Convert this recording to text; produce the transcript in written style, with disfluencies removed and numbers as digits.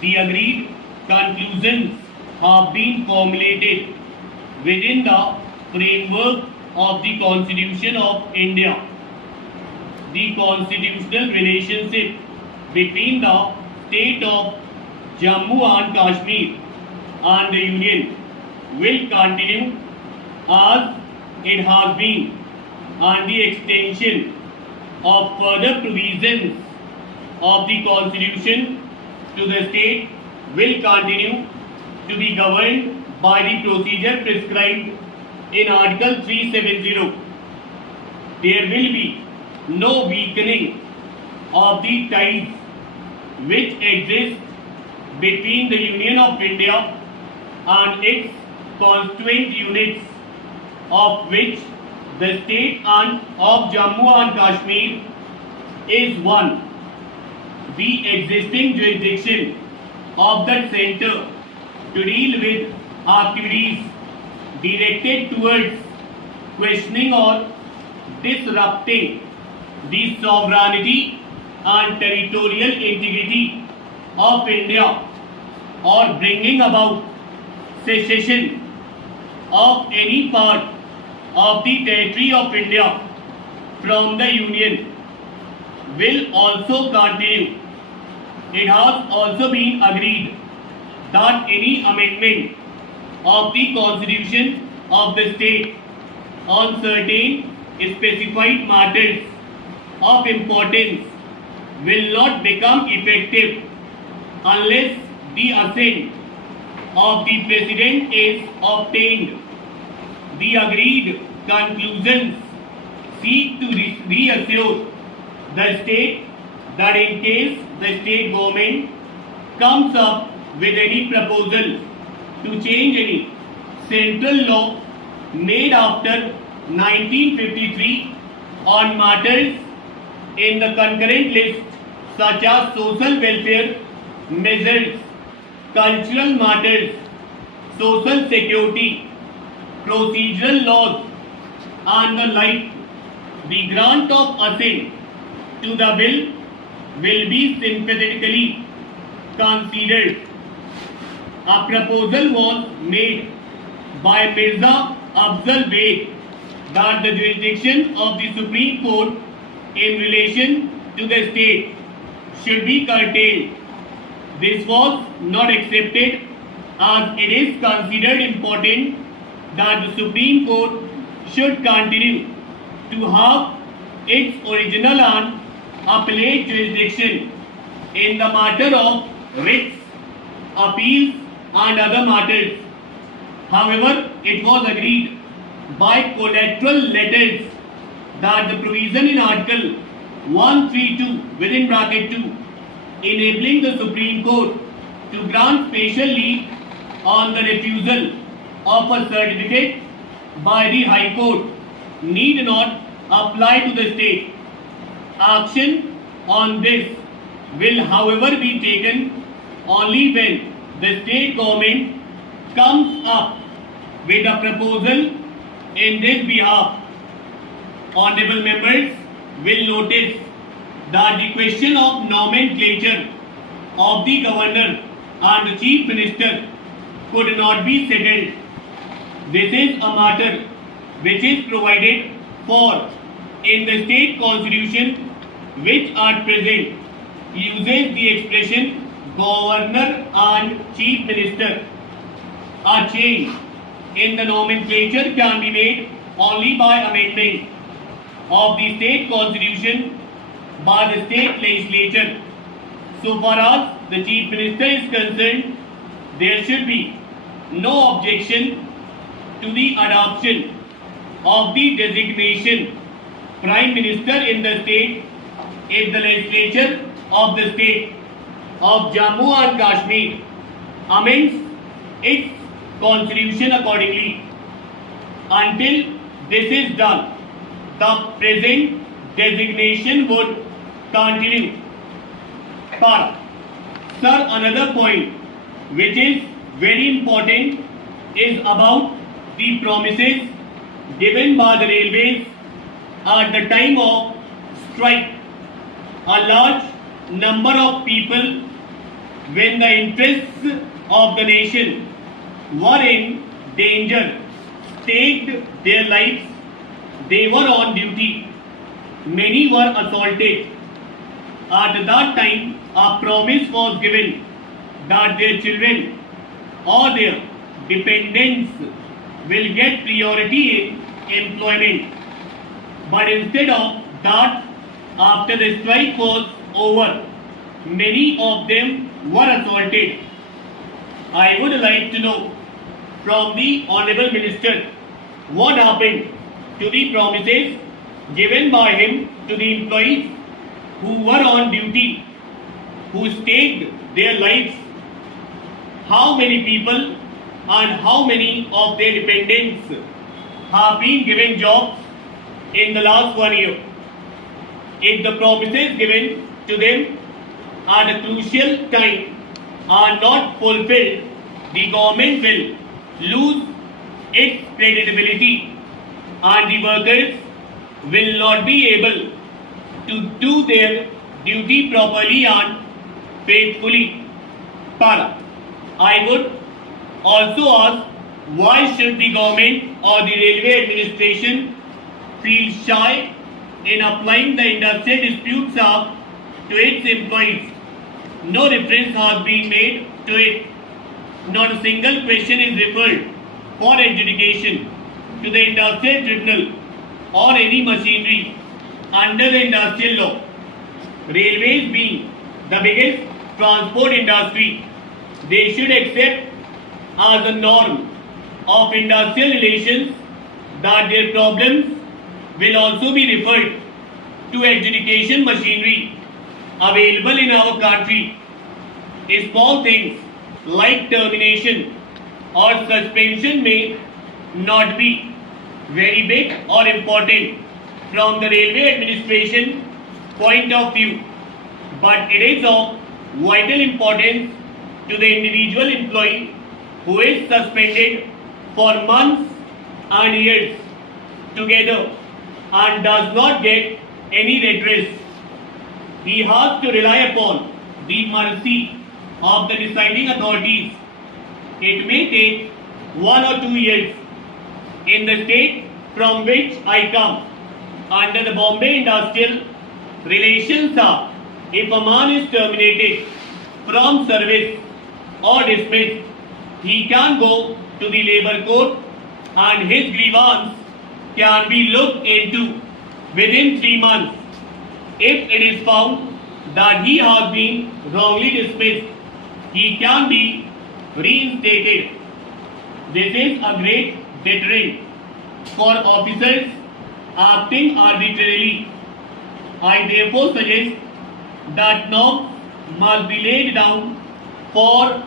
The agreed conclusions have been formulated within the framework of the Constitution of India. The constitutional relationship between the state of Jammu and Kashmir and the Union will continue as it has been, and the extension of further provisions of the Constitution to the state will continue to be governed by the procedure prescribed in Article 370. There will be no weakening of the ties which exist between the Union of India and its constituent units, of which the state of Jammu and Kashmir is one. The existing jurisdiction of the centre to deal with activities directed towards questioning or disrupting the sovereignty and territorial integrity of India, or bringing about secession of any part of the territory of India from the Union, will also continue. It has also been agreed that any amendment of the Constitution of the state on certain specified matters of importance will not become effective unless the assent of the President is obtained. The agreed conclusions seek to reassure the state that in case the state government comes up with any proposal to change any central law made after 1953 on matters in the concurrent list such as social welfare measures, cultural matters, social security, procedural laws and the like, the grant of assent to the bill will be sympathetically considered. A proposal was made by Mirza Afzal Beg that the jurisdiction of the Supreme Court in relation to the state should be curtailed. This was not accepted as it is considered important that the Supreme Court should continue to have its original and appellate jurisdiction in the matter of writs, appeals and other matters. However, it was agreed by collateral letters that the provision in Article 132 within bracket 2 enabling the Supreme Court to grant special leave on the refusal of a certificate by the High Court need not apply to the state. Action on this will however be taken only when the state government comes up with a proposal in this behalf. Honorable members will notice that the question of nomenclature of the governor and the chief minister could not be settled. This is a matter which is provided for in the state constitution, which at present uses the expression governor and chief minister. A change in the nomenclature can be made only by amendment of the state constitution by the state legislature. So far as the chief minister is concerned, there should be no objection to the adoption of the designation prime minister in the state if the legislature of the state of Jammu and Kashmir amends its constitution accordingly. Until this is done, the present designation would continue. But, sir, another point which is very important is about the promises given by the railways at the time of strike. A large number of people when the interests of the nation were in danger, staked their lives, they were on duty. Many were assaulted. At that time, a promise was given that their children or their dependents will get priority in employment. But instead of that, after the strike was over, many of them were assaulted. I would like to know from the Honorable Minister what happened to the promises given by him to the employees who were on duty, who staked their lives. How many people and how many of their dependents have been given jobs in the last 1 year? If the promises given to them at a crucial time are not fulfilled, the government will lose its credibility and the workers will not be able to do their duty properly and faithfully. But I would also ask, why should the government or the railway administration feel shy in applying the Industrial Disputes Act to its employees? No reference has been made to it. Not a single question is referred for adjudication to the Industrial Tribunal or any machinery under the industrial law. Railways being the biggest transport industry, they should accept as a norm of industrial relations that their problems will also be referred to adjudication machinery available in our country. Small things like termination or suspension may not be very big or important from the railway administration point of view, but it is of vital importance to the individual employee who is suspended for months and years together and does not get any redress. He has to rely upon the mercy of the deciding authorities. It may take 1 or 2 years. In the state from which I come, under the Bombay Industrial Relations Act, if a man is terminated from service or dismissed, he can go to the labor court and his grievance can be looked into within 3 months. If it is found that he has been wrongly dismissed, he can be reinstated. This is a great deterrent for officers acting arbitrarily. I therefore suggest that norms must be laid down for